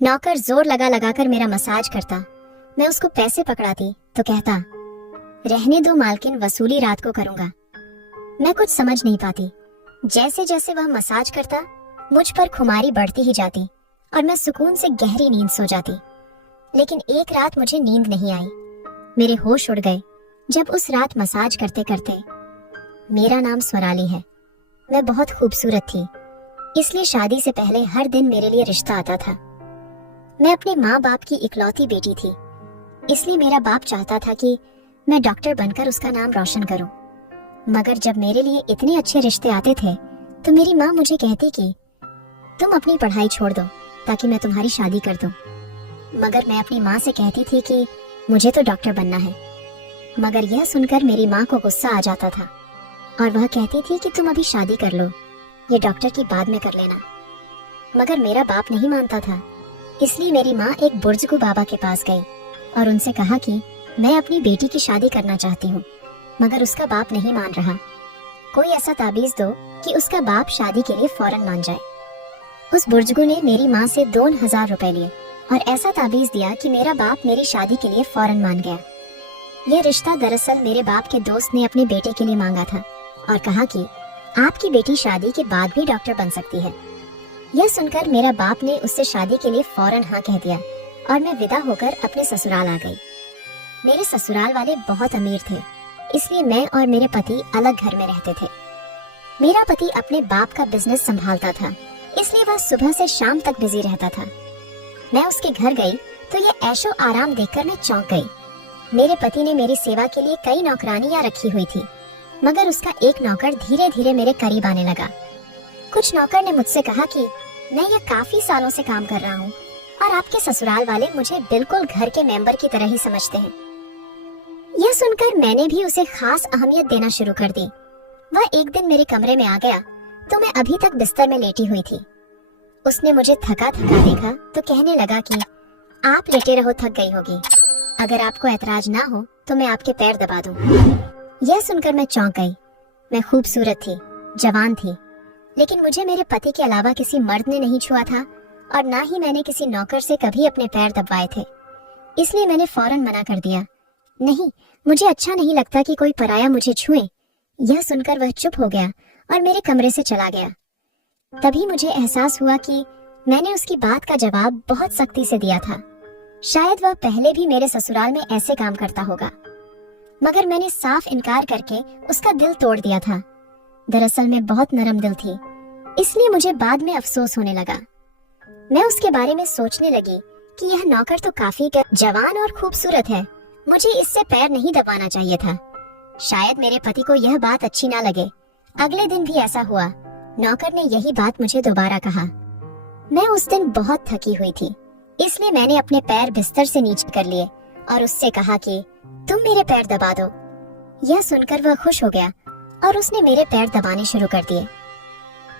नौकर जोर लगा लगा कर मेरा मसाज करता। मैं उसको पैसे पकड़ाती तो कहता, रहने दो मालकिन, वसूली रात को करूंगा। मैं कुछ समझ नहीं पाती। जैसे जैसे वह मसाज करता मुझ पर खुमारी बढ़ती ही जाती और मैं सुकून से गहरी नींद सो जाती। लेकिन एक रात मुझे नींद नहीं आई। मेरे होश उड़ गए जब उस रात मसाज करते करते, मेरा नाम स्वराली है, मैं बहुत खूबसूरत थी, इसलिए शादी से पहले हर दिन मेरे लिए रिश्ता आता था। मैं अपने माँ बाप की इकलौती बेटी थी, इसलिए मेरा बाप चाहता था कि मैं डॉक्टर बनकर उसका नाम रोशन करूं। मगर जब मेरे लिए इतने अच्छे रिश्ते आते थे तो मेरी माँ मुझे कहती कि तुम अपनी पढ़ाई छोड़ दो ताकि मैं तुम्हारी शादी कर दूं। मगर मैं अपनी माँ से कहती थी कि मुझे तो डॉक्टर बनना है। मगर यह सुनकर मेरी माँ को गुस्सा आ जाता था और वह कहती थी कि तुम अभी शादी कर लो, ये डॉक्टर की बाद में कर लेना। मगर मेरा बाप नहीं मानता था, इसलिए मेरी माँ एक बुजुर्ग बाबा के पास गई और उनसे कहा कि मैं अपनी बेटी की शादी करना चाहती हूँ। मगर उसका बाप नहीं मान रहा। कोई ऐसा ताबीज दो कि उसका बाप शादी के लिए फौरन मान जाए। उस बुजुर्ग ने मेरी माँ से 2000 रुपए लिए और ऐसा ताबीज दिया कि मेरा बाप मेरी शादी के लिए फौरन मान गया। यह रिश्ता दरअसल मेरे बाप के दोस्त ने अपने बेटे के लिए मांगा था और कहा कि आपकी बेटी शादी के बाद भी डॉक्टर बन सकती है। यह सुनकर मेरा बाप ने उससे शादी के लिए फौरन हाँ कह दिया और मैं विदा होकर अपने ससुराल आ गई। मेरे ससुराल वाले बहुत अमीर थे, इसलिए मैं और मेरे पति अलग घर में रहते थे। मेरा पति अपने बाप का बिजनेस संभालता था, इसलिए वह सुबह से शाम तक बिजी रहता था। मैं उसके घर गई तो यह ऐशो आराम देखकर मैं चौंक गई। मेरे पति ने मेरी सेवा के लिए कई नौकरानियां रखी हुई थी, मगर उसका एक नौकर धीरे धीरे मेरे करीब आने लगा। कुछ नौकर ने मुझसे कहा कि मैं यह काफी सालों से काम कर रहा हूँ और आपके ससुराल वाले मुझे बिल्कुल घर के मेंबर की तरह ही समझते हैं। यह सुनकर मैंने भी उसे खास अहमियत देना शुरू कर दी। वह एक दिन मेरे कमरे में आ गया तो मैं अभी तक बिस्तर में लेटी हुई थी। उसने मुझे थका थका देखा तो कहने लगा कि आप लेटे रहो, थक गई होगी, अगर आपको ऐतराज ना हो तो मैं आपके पैर दबा दूं। यह सुनकर मैं चौंक गई। मैं खूबसूरत थी, जवान थी, लेकिन मुझे मेरे पति के अलावा किसी मर्द ने नहीं छुआ था और ना ही मैंने किसी नौकर से कभी अपने पैर दबाए थे। इसलिए मैंने फौरन मना कर दिया, नहीं, मुझे अच्छा नहीं लगता कि कोई पराया मुझे छुए। यह सुनकर वह चुप हो गया और मेरे कमरे से चला गया। तभी मुझे एहसास हुआ कि मैंने उसकी बात का जवाब बहुत सख्ती से दिया था। शायद वह पहले भी मेरे ससुराल में ऐसे काम करता होगा, मगर मैंने साफ इनकार करके उसका दिल तोड़ दिया था। दरअसल मैं बहुत नरम दिल थी, इसलिए मुझे बाद में अफसोस होने लगा। मैं उसके बारे में सोचने लगी कि यह नौकर तो काफी जवान और खूबसूरत है, मुझे इससे पैर नहीं दबाना चाहिए था। शायद मेरे पति को यह बात अच्छी ना लगे। अगले दिन भी ऐसा हुआ। नौकर ने यही बात मुझे दोबारा कहा। मैं उस दिन बहुत थकी हुई थी, इसलिए मैंने अपने पैर बिस्तर से नीचे कर लिए और उससे कहा कि तुम मेरे पैर दबा दो। यह सुनकर वह खुश हो गया और उसने मेरे पैर दबाने शुरू कर दिए।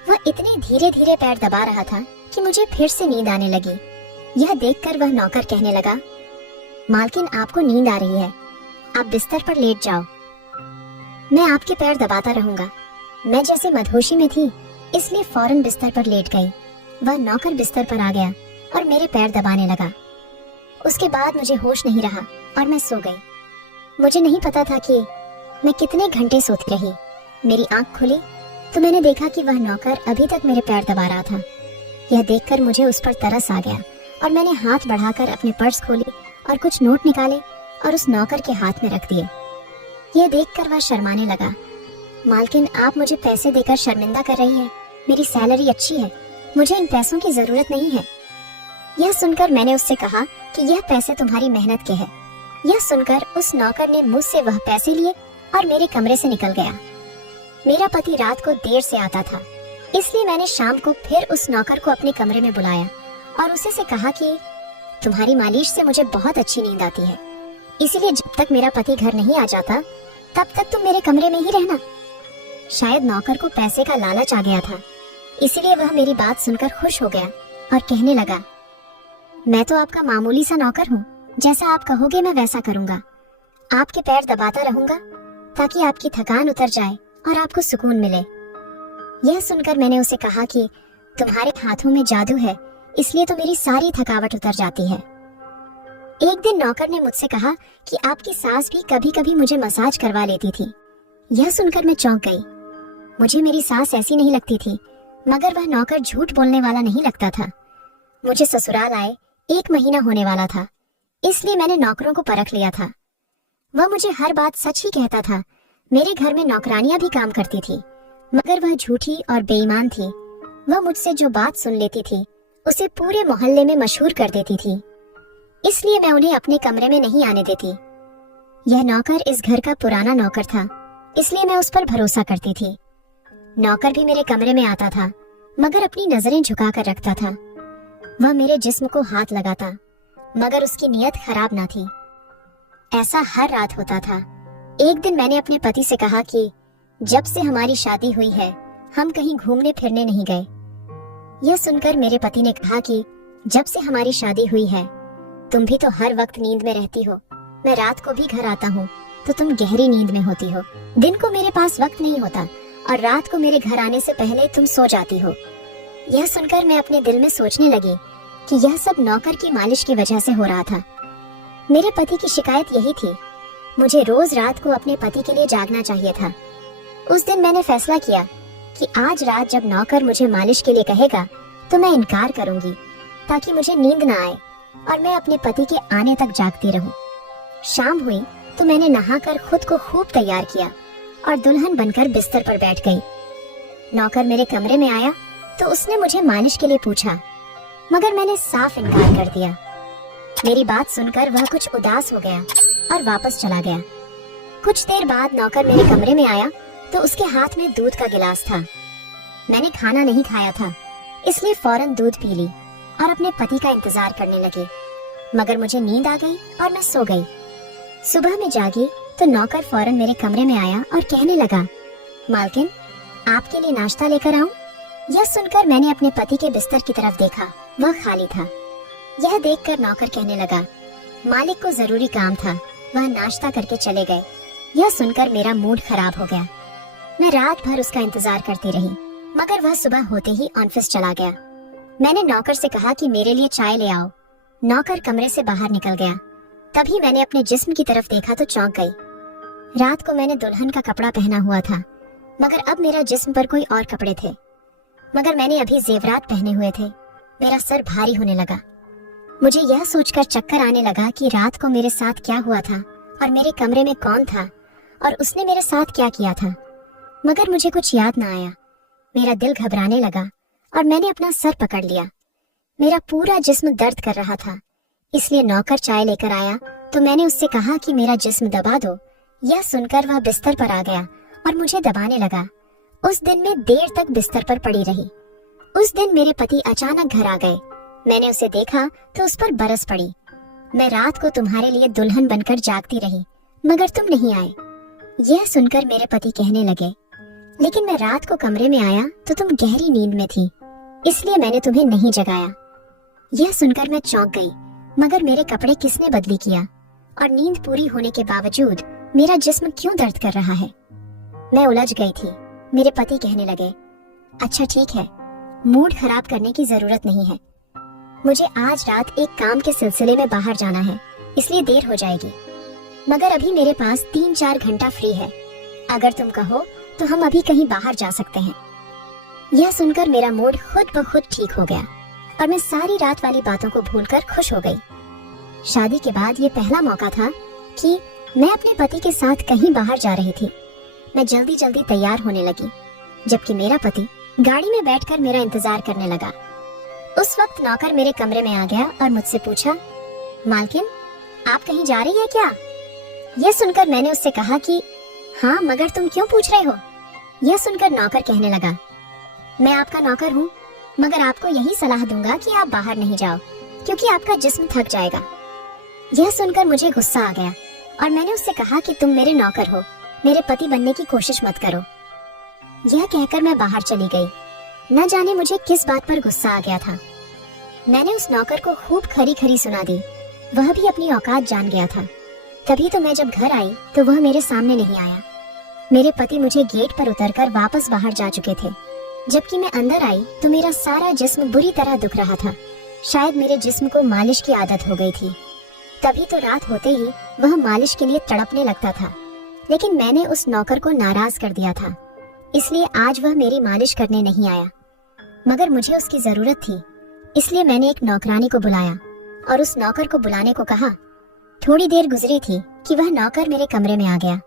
वह इतने धीरे धीरे पैर दबा रहा था कि मुझे फिर से नींद आने लगी। यह देखकर वह नौकर कहने लगा, मालकिन आपको नींद आ रही है, आप बिस्तर पर लेट जाओ, मैं आपके पैर दबाता रहूंगा। मैं जैसे मदहोशी में थी, इसलिए फौरन बिस्तर पर लेट गई। वह नौकर बिस्तर पर आ गया और मेरे पैर दबाने लगा। उसके बाद मुझे होश नहीं रहा और मैं सो गई। मुझे नहीं पता था कि मैं कितने घंटे सोती रही। मेरी आंख खुली तो मैंने देखा कि वह नौकर अभी तक मेरे पैर दबा रहा था। यह देखकर मुझे उस पर तरस आ गया और मैंने हाथ बढ़ाकर अपने पर्स खोली और कुछ नोट निकाले और उस नौकर के हाथ में रख दिए। यह देखकर वह शर्माने लगा। मालकिन, आप मुझे पैसे देकर शर्मिंदा कर रही है, मेरी सैलरी अच्छी है, मुझे इन पैसों की जरूरत नहीं है। यह सुनकर मैंने उससे कहा कि यह पैसे तुम्हारी मेहनत के हैं। यह सुनकर उस नौकर ने मुझसे वह पैसे लिए और मेरे कमरे से निकल गया। मेरा पति रात को देर से आता था, इसलिए मैंने शाम को फिर उस नौकर को अपने कमरे में बुलाया और उसे से कहा कि तुम्हारी मालिश से मुझे बहुत अच्छी नींद आती है, इसीलिए जब तक मेरा पति घर नहीं आ जाता तब तक तुम मेरे कमरे में ही रहना। शायद नौकर को पैसे का लालच आ गया था, इसीलिए वह मेरी बात सुनकर खुश हो गया और कहने लगा, मैं तो आपका मामूली सा नौकर हूँ, जैसा आप कहोगे मैं वैसा करूँगा। आपके पैर दबाता रहूंगा ताकि आपकी थकान उतर जाए और आपको सुकून मिले। यह सुनकर मैंने उसे कहा कि तुम्हारे हाथों में जादू है, इसलिए तो मेरी सारी थकावट उतर जाती है। एक दिन नौकर ने मुझसे कहा कि आपकी सास भी कभी कभी मुझे मसाज करवा लेती थी। यह सुनकर मैं चौंक गई। मुझे मेरी सास ऐसी नहीं लगती थी, मगर वह नौकर झूठ बोलने वाला नहीं लगता था। मुझे ससुराल आए 1 महीना होने वाला था, इसलिए मैंने नौकरों को परख लिया था। वह मुझे हर बात सच ही कहता था। मेरे घर में नौकरानियां भी काम करती थी, मगर वह झूठी और बेईमान थी। वह मुझसे जो बात सुन लेती थी उसे पूरे मोहल्ले में मशहूर कर देती थी, इसलिए मैं उन्हें अपने कमरे में नहीं आने देती। यह नौकर इस घर का पुराना नौकर था, इसलिए मैं उस पर भरोसा करती थी। नौकर भी मेरे कमरे में आता था, मगर अपनी नजरें झुका कर रखता था। वह मेरे जिस्म को हाथ लगाता, मगर उसकी नीयत खराब ना थी। ऐसा हर रात होता था। एक दिन मैंने अपने पति से कहा कि जब से हमारी शादी हुई है हम कहीं घूमने फिरने नहीं गए। यह सुनकर मेरे पति ने कहा कि जब से हमारी शादी हुई है तुम भी तो हर वक्त नींद में रहती हो। मैं रात को भी घर आता हूँ तो तुम गहरी नींद में होती हो। दिन को मेरे पास वक्त नहीं होता और रात को मेरे घर आने से पहले तुम सो जाती हो। यह सुनकर मैं अपने दिल में सोचने लगी कि यह सब नौकर की मालिश की वजह से हो रहा था। मेरे पति की शिकायत यही थी। मुझे रोज रात को अपने पति के लिए जागना चाहिए था। उस दिन मैंने फैसला किया कि आज रात जब नौकर मुझे मालिश के लिए कहेगा तो मैं इनकार करूंगी, ताकि मुझे नींद न आए और मैं अपने पति के आने तक जागती रहूं। शाम हुई तो मैंने नहाकर खुद को खूब तैयार किया और दुल्हन बनकर बिस्तर पर बैठ गई। नौकर मेरे कमरे में आया तो उसने मुझे मालिश के लिए पूछा, मगर मैंने साफ इनकार कर दिया। मेरी बात सुनकर वह कुछ उदास हो गया और वापस चला गया। कुछ देर बाद नौकर मेरे कमरे में आया तो उसके हाथ में दूध का गिलास था। मैंने खाना नहीं खाया था, इसलिए फौरन दूध पी ली और अपने पति का इंतजार करने लगी, मगर मुझे नींद आ गई और मैं सो गई। सुबह में जागी तो नौकर फौरन मेरे कमरे में आया और कहने लगा, मालकिन आपके लिए नाश्ता लेकर आऊं? यह सुनकर मैंने अपने पति के बिस्तर की तरफ देखा, वह खाली था। यह देखकर नौकर कहने लगा, मालिक को जरूरी काम था, वह नाश्ता करके चले गए। यह सुनकर मेरा मूड खराब हो गया। मैं रात भर उसका इंतजार करती रही, मगर वह सुबह होते ही ऑफिस चला गया। मैंने नौकर से कहा कि मेरे लिए चाय ले आओ। नौकर कमरे से बाहर निकल गया। तभी मैंने अपने जिस्म की तरफ देखा तो चौंक गई। रात को मैंने दुल्हन का कपड़ा पहना हुआ था, मगर अब मेरा जिस्म पर कोई और कपड़े थे। मगर मैंने अभी जेवरात पहने हुए थे। मेरा सर भारी होने लगा। मुझे यह सोचकर चक्कर आने लगा कि रात को मेरे साथ क्या हुआ था और मेरे कमरे में कौन था और उसने मेरे साथ क्या किया था। मगर मुझे कुछ याद ना आया। मेरा दिल घबराने लगा और मैंने अपना सर पकड़ लिया। मेरा पूरा जिस्म दर्द कर रहा था, इसलिए नौकर चाय लेकर आया तो मैंने उससे कहा कि मेरा जिस्म दबा दो। यह सुनकर वह बिस्तर पर आ गया और मुझे दबाने लगा। उस दिन मैं देर तक बिस्तर पर पड़ी रही। उस दिन मेरे पति अचानक घर आ गए। मैंने उसे देखा तो उस पर बरस पड़ी। मैं रात को तुम्हारे लिए दुल्हन बनकर जागती रही, मगर तुम नहीं आए। यह सुनकर मेरे पति कहने लगे, लेकिन मैं रात को कमरे में आया तो तुम गहरी नींद में थी, इसलिए मैंने तुम्हें नहीं जगाया। यह सुनकर मैं चौंक गई, मगर मेरे कपड़े किसने बदली किया और नींद पूरी होने के बावजूद मेरा जिस्म क्यों दर्द कर रहा है। मैं उलझ गई थी। मेरे पति कहने लगे, अच्छा ठीक है, मूड खराब करने की जरूरत नहीं है। मुझे आज रात एक काम के सिलसिले में बाहर जाना है, इसलिए देर हो जाएगी, मगर अभी मेरे पास 3-4 घंटा फ्री है। अगर तुम कहो तो हम अभी कहीं बाहर जा सकते हैं। यह सुनकर मेरा मूड खुद ब खुद ठीक हो गया और मैं सारी रात वाली बातों को भूलकर खुश हो गई। शादी के बाद ये पहला मौका था कि मैं अपने पति के साथ कहीं बाहर जा रही थी। मैं जल्दी जल्दी तैयार होने लगी, जबकि मेरा पति गाड़ी में बैठकर मेरा इंतजार करने लगा। उस वक्त नौकर मेरे कमरे में आ गया और मुझसे पूछा, मालकिन आप कहीं जा रही है क्या? यह सुनकर मैंने उससे कहा कि हाँ, मगर तुम क्यों पूछ रहे हो? यह सुनकर नौकर कहने लगा, मैं आपका नौकर हूँ, मगर आपको यही सलाह दूंगा कि आप बाहर नहीं जाओ, क्योंकि आपका जिस्म थक जाएगा। यह सुनकर मुझे गुस्सा आ गया और मैंने उससे कहा कि तुम मेरे नौकर हो, मेरे पति बनने की कोशिश मत करो। यह कहकर मैं बाहर चली गई। न जाने मुझे किस बात पर गुस्सा आ गया था। मैंने उस नौकर को खूब खरी खरी सुना दी। वह भी अपनी औकात जान गया था। तभी तो मैं जब घर आई तो वह मेरे सामने नहीं आया। मेरे पति मुझे गेट पर उतरकर वापस बाहर जा चुके थे। जबकि मैं अंदर आई तो मेरा सारा जिस्म बुरी तरह दुख रहा था। शायद मेरे जिस्म को मालिश की आदत हो गई थी, तभी तो रात होते ही वह मालिश के लिए तड़पने लगता था। लेकिन मैंने उस नौकर को नाराज कर दिया था, इसलिए आज वह मेरी मालिश करने नहीं आया। मगर मुझे उसकी जरूरत थी, इसलिए मैंने एक नौकरानी को बुलाया और उस नौकर को बुलाने को कहा। थोड़ी देर गुजरी थी कि वह नौकर मेरे कमरे में आ गया,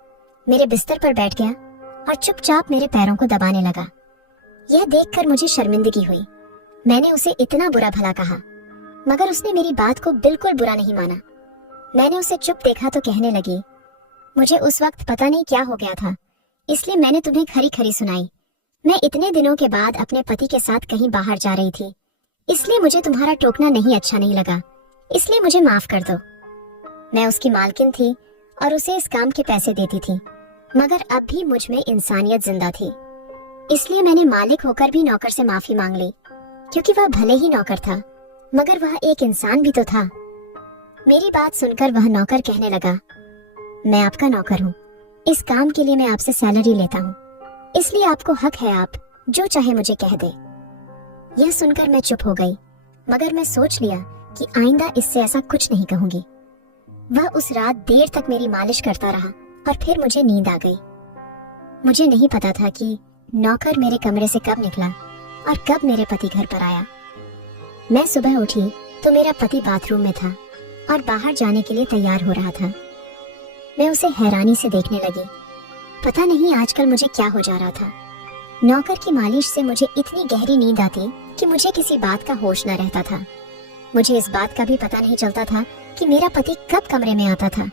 मेरे बिस्तर पर बैठ गया और चुपचाप मेरे पैरों को दबाने लगा। यह देखकर मुझे शर्मिंदगी हुई। मैंने उसे इतना बुरा भला कहा, मगर उसने मेरी बात को बिल्कुल बुरा नहीं माना। मैंने उसे चुप देखा तो कहने लगी, मुझे उस वक्त पता नहीं क्या हो गया था, इसलिए मैंने तुम्हें खरी खरी सुनाई। मैं इतने दिनों के बाद अपने पति के साथ कहीं बाहर जा रही थी, इसलिए मुझे तुम्हारा टोकना नहीं अच्छा नहीं लगा, इसलिए मुझे माफ कर दो। मैं उसकी मालकिन थी और उसे इस काम के पैसे देती थी, मगर अब भी मुझ में इंसानियत जिंदा थी, इसलिए मैंने मालिक होकर भी नौकर से माफी मांग ली, क्योंकि वह भले ही नौकर था मगर वह एक इंसान भी तो था। मेरी बात सुनकर वह नौकर कहने लगा, मैं आपका नौकर हूँ, इस काम के लिए मैं आपसे सैलरी लेता हूँ, इसलिए आपको हक है आप जो चाहे मुझे कह दे। यह सुनकर मैं चुप हो गई, मगर मैं सोच लिया कि आइंदा इससे ऐसा कुछ नहीं कहूंगी। वह उस रात देर तक मेरी मालिश करता रहा और फिर मुझे नींद आ गई। मुझे नहीं पता था कि नौकर मेरे कमरे से कब निकला और कब मेरे पति घर पर आया। मैं सुबह उठी तो मेरा पति बाथरूम में था और बाहर जाने के लिए तैयार हो रहा था। मैं उसे हैरानी से देखने लगी। पता नहीं आजकल मुझे क्या हो जा रहा था। नौकर की मालिश से मुझे इतनी गहरी नींद आती कि मुझे किसी बात का होश न रहता था। मुझे इस बात का भी पता नहीं चलता था कि मेरा पति कब कमरे में आता था।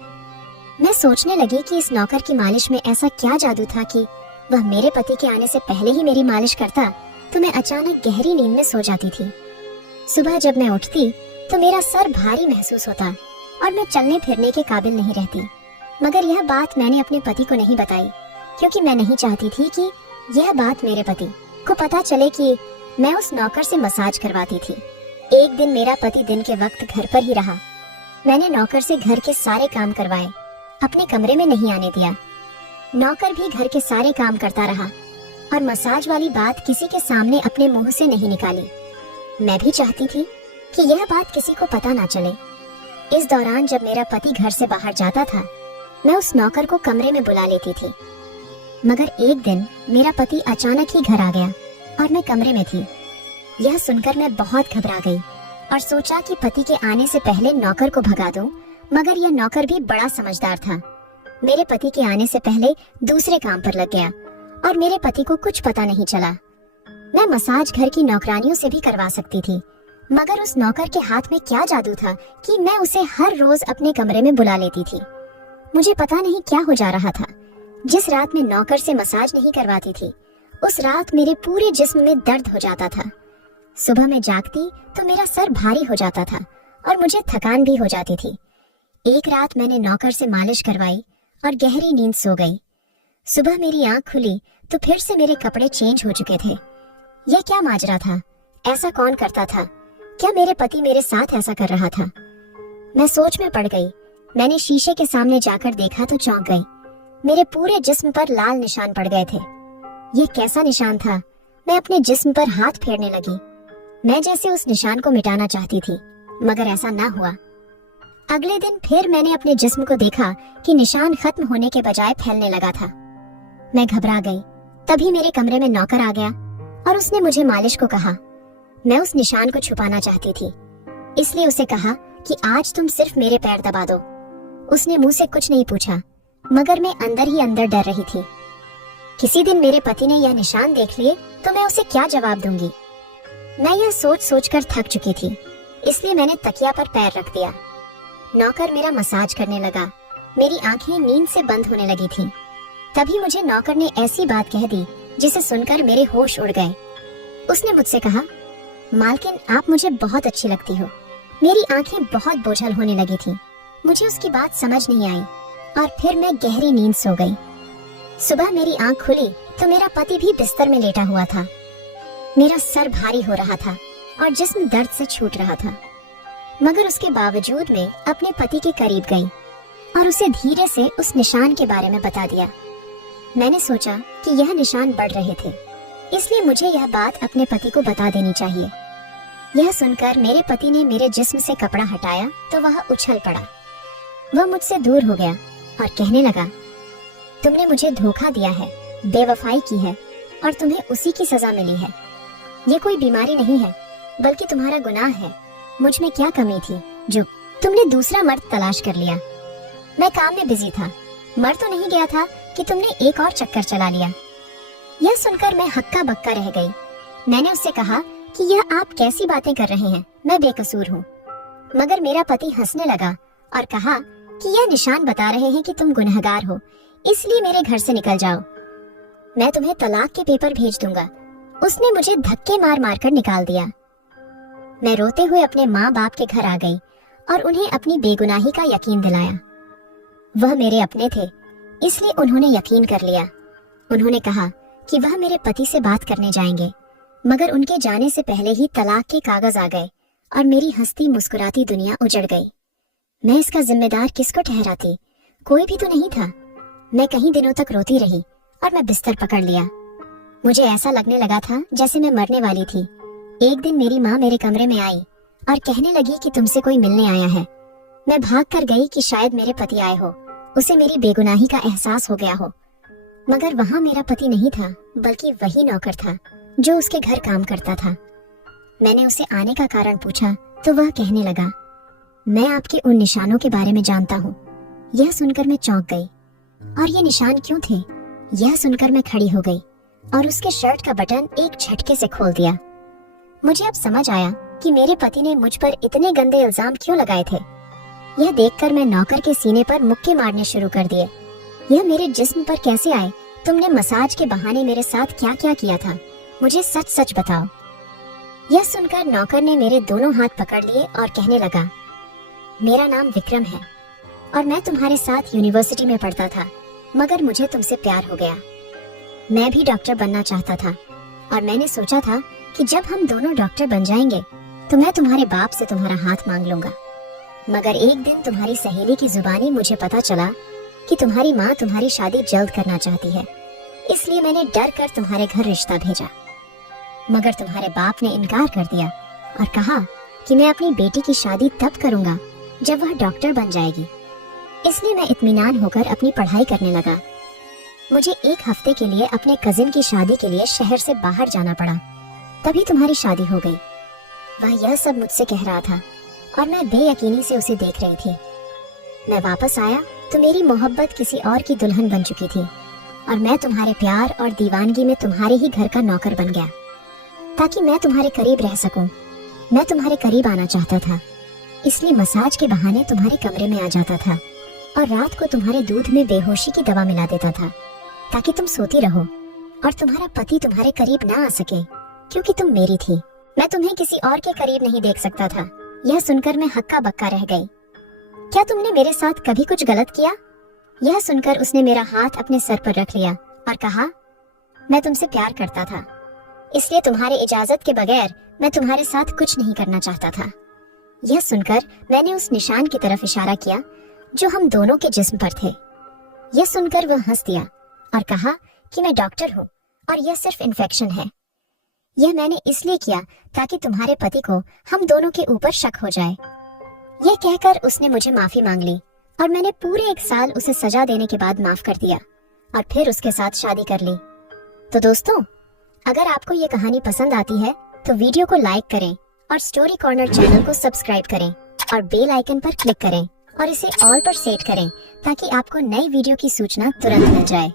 मैं सोचने लगी कि इस नौकर की मालिश में ऐसा क्या जादू था कि वह मेरे पति के आने से पहले ही मेरी मालिश करता तो मैं अचानक गहरी नींद में सो जाती थी। सुबह जब मैं उठती तो मेरा सर भारी महसूस होता और मैं चलने फिरने के काबिल नहीं रहती। मगर यह बात मैंने अपने पति को नहीं बताई, क्योंकि मैं नहीं चाहती थी कि यह बात मेरे पति को पता चले कि मैं उस नौकर से मसाज करवाती थी। एक दिन मेरा पति दिन के वक्त घर पर ही रहा। मैंने नौकर से घर के सारे काम करवाए, अपने कमरे में नहीं आने दिया। नौकर भी घर के सारे काम करता रहा और मसाज वाली बात किसी के सामने अपने मुंह से नहीं निकाली। मैं भी चाहती थी कि यह बात किसी को पता ना चले। इस दौरान जब मेरा पति घर से बाहर जाता था, मैं उस नौकर को कमरे में बुला लेती थी। मगर एक दिन मेरा पति अचानक ही घर आ गया और मैं कमरे में थी। यह सुनकर मैं बहुत घबरा गई और सोचा कि पति के आने से पहले नौकर को भगा दूं, मगर यह नौकर भी बड़ा समझदार था। मेरे पति के आने से पहले दूसरे काम पर लग गया और मेरे पति को कुछ पता नहीं चला। मैं मसाज घर की नौकरानियों से भी करवा सकती थी, मगर उस नौकर के हाथ में क्या जादू था कि मैं उसे हर रोज अपने कमरे में बुला लेती थी। मुझे पता नहीं क्या हो जा रहा था। जिस रात में नौकर से मसाज नहीं करवाती थी, उस रात मेरे पूरे जिस्म में दर्द हो जाता था। सुबह में जागती तो मेरा सर भारी हो जाता था और मुझे थकान भी हो जाती थी। एक रात मैंने नौकर से मालिश करवाई और गहरी नींद सो गई। सुबह मेरी आंख खुली तो फिर से मेरे कपड़े चेंज हो चुके थे। यह क्या माजरा था? ऐसा कौन करता था? क्या मेरे पति मेरे साथ ऐसा कर रहा था? मैं सोच में पड़ गई। मैंने शीशे के सामने जाकर देखा तो चौंक गई। मेरे पूरे जिस्म पर लाल निशान पड़ गए थे। यह कैसा निशान था? मैं अपने जिस्म पर हाथ फेरने लगी। मैं जैसे उस निशान को मिटाना चाहती थी, मगर ऐसा ना हुआ। अगले दिन फिर मैंने अपने जिस्म को देखा कि निशान खत्म होने के बजाय फैलने लगा था। मैं घबरा गई। तभी मेरे कमरे में नौकर आ गया और उसने मुझे मालिश को कहा। मैं उस निशान को छुपाना चाहती थी, इसलिए उसे कहा कि आज तुम सिर्फ मेरे पैर दबा दो। उसने मुंह से कुछ नहीं पूछा, मगर मैं अंदर ही अंदर डर रही थी। किसी दिन मेरे पति ने यह निशान देख लिए तो मैं उसे क्या जवाब दूंगी। मैं यह सोच सोचकर थक चुकी थी, इसलिए मैंने तकिया पर पैर रख दिया। नौकर मेरा मसाज करने लगा। मेरी आंखें नींद से बंद होने लगी थीं। तभी मुझे नौकर ने ऐसी बात कह दी जिसे सुनकर मेरे होश उड़ गए। उसने मुझसे कहा, मालकिन आप मुझे बहुत अच्छी लगती हो। मेरी आंखें बहुत बोझल होने लगी थीं। मुझे उसकी बात समझ नहीं आई और फिर मैं गहरी नींद सो गई। सुबह मेरी आंख खुली तो मेरा पति भी बिस्तर में लेटा हुआ था। मेरा सर भारी हो रहा था और जिस्म दर्द से छूट रहा था, मगर उसके बावजूद मैं अपने पति के करीब गई और उसे धीरे से उस निशान के बारे में बता दिया। मैंने सोचा कि यह निशान बढ़ रहे थे, इसलिए मुझे यह बात अपने पति को बता देनी चाहिए। यह सुनकर मेरे पति ने मेरे जिस्म से कपड़ा हटाया तो वह उछल पड़ा। वह मुझसे दूर हो गया और कहने लगा, तुमने मुझे धोखा दिया है, बेवफाई की है और तुम्हें उसी की सजा मिली है। ये कोई बीमारी नहीं है बल्कि तुम्हारा गुनाह है। मुझ में क्या कमी थी जो तुमने दूसरा मर्द तलाश कर लिया। मैं काम में बिजी था, मर तो नहीं गया था कि तुमने एक और चक्कर चला लिया। यह सुनकर मैं हक्का बक्का रह गई। मैंने उससे कहा कि यह आप कैसी बातें कर रहे हैं, मैं बेकसूर हूँ। मगर मेरा पति हंसने लगा और कहा कि यह निशान बता रहे हैं कि तुम गुनहगार हो, इसलिए मेरे घर से निकल जाओ, मैं तुम्हें तलाक के पेपर भेज दूंगा। उसने मुझे धक्के मार मार कर निकाल दिया। मैं रोते हुए अपने माँ बाप के घर आ गई और उन्हें अपनी बेगुनाही का यकीन दिलाया। वह मेरे अपने थे, इसलिए उन्होंने यकीन कर लिया। उन्होंने कहा कि वह मेरे पति से बात करने जाएंगे, मगर उनके जाने से पहले ही तलाक के कागज आ गए और मेरी हंसती मुस्कुराती दुनिया उजड़ गई। मैं इसका जिम्मेदार किसको ठहराती? कोई भी तो नहीं था। मैं कई दिनों तक रोती रही और मैं बिस्तर पकड़ लिया। मुझे ऐसा लगने लगा था जैसे मैं मरने वाली थी। एक दिन मेरी माँ मेरे कमरे में आई और कहने लगी कि तुमसे कोई मिलने आया है। मैं भाग कर गई कि शायद मेरे पति आए हो, उसे मेरी बेगुनाही का एहसास हो गया हो। मगर वहाँ मेरा पति नहीं था, बल्कि वही नौकर था जो उसके घर काम करता था। मैंने उसे आने का कारण पूछा तो वह कहने लगा, मैं आपके उन निशानों के बारे में जानता हूँ। यह सुनकर मैं चौंक गई। और ये निशान क्यों थे? यह सुनकर मैं खड़ी हो गई और उसके शर्ट का बटन एक झटके से खोल दिया। मुझे अब समझ आया कि मेरे पति ने मुझ पर इतने गंदे इल्जाम क्यों लगाए थे। यह देखकर मैं नौकर के सीने पर मुक्के मारने शुरू कर दिए। यह मेरे जिस्म पर कैसे आए? तुमने मसाज के बहाने मेरे साथ क्या क्या किया था? मुझे सच सच बताओ। यह सुनकर नौकर ने मेरे दोनों हाथ पकड़ लिए और कहने लगा, मेरा नाम विक्रम है और मैं तुम्हारे साथ यूनिवर्सिटी में पढ़ता था, मगर मुझे तुमसे प्यार हो गया। मैं भी डॉक्टर बनना चाहता था और मैंने सोचा था कि जब हम दोनों डॉक्टर बन जाएंगे तो मैं तुम्हारे बाप से तुम्हारा हाथ मांग लूंगा। मगर एक दिन तुम्हारी सहेली की जुबानी मुझे पता चला कि तुम्हारी माँ तुम्हारी शादी जल्द करना चाहती है, इसलिए मैंने डर कर तुम्हारे घर रिश्ता भेजा। मगर तुम्हारे बाप ने इनकार कर दिया और कहा कि मैं अपनी बेटी की शादी तब करूंगा जब वह डॉक्टर बन जाएगी। इसलिए मैं इत्मीनान होकर अपनी पढ़ाई करने लगा। मुझे एक हफ्ते के लिए अपने कजिन की शादी के लिए शहर से बाहर जाना पड़ा, तभी तुम्हारी शादी हो गई। वह यह सब मुझसे कह रहा था और मैं बेयकीनी से उसे देख रही थी। मैं वापस आया तो मेरी मोहब्बत किसी और की दुल्हन बन चुकी थी और मैं तुम्हारे प्यार और दीवानगी में तुम्हारे ही घर का नौकर बन गया ताकि मैं तुम्हारे करीब रह सकूं। मैं तुम्हारे करीब आना चाहता था, इसलिए मसाज के बहाने तुम्हारे कमरे में आ जाता था और रात को तुम्हारे दूध में बेहोशी की दवा मिला देता था ताकि तुम सोती रहो और तुम्हारा पति तुम्हारे करीब ना आ सके, क्योंकि तुम मेरी थी। मैं तुम्हें किसी और के करीब नहीं देख सकता था। यह सुनकर मैं हक्का बक्का रह गई। क्या तुमने मेरे साथ कभी कुछ गलत किया? यह सुनकर उसने मेरा हाथ अपने सर पर रख लिया और कहा, मैं तुमसे प्यार करता था, इसलिए तुम्हारी इजाजत के बगैर मैं तुम्हारे साथ कुछ नहीं करना चाहता था। यह सुनकर मैंने उस निशान की तरफ इशारा किया जो हम दोनों के जिस्म पर थे। यह सुनकर वह हंस दिया और कहा कि मैं डॉक्टर हूँ और यह सिर्फ इन्फेक्शन है। यह मैंने इसलिए किया ताकि तुम्हारे पति को हम दोनों के ऊपर शक हो जाए। यह कहकर उसने मुझे माफी मांग ली और मैंने पूरे 1 साल उसे सजा देने के बाद माफ कर दिया और फिर उसके साथ शादी कर ली। तो दोस्तों, अगर आपको ये कहानी पसंद आती है तो वीडियो को लाइक करें और स्टोरी कॉर्नर चैनल को सब्सक्राइब करें और बेल आइकन पर क्लिक करें और इसे ऑल पर सेट करें ताकि आपको नई वीडियो की सूचना तुरंत मिल जाए।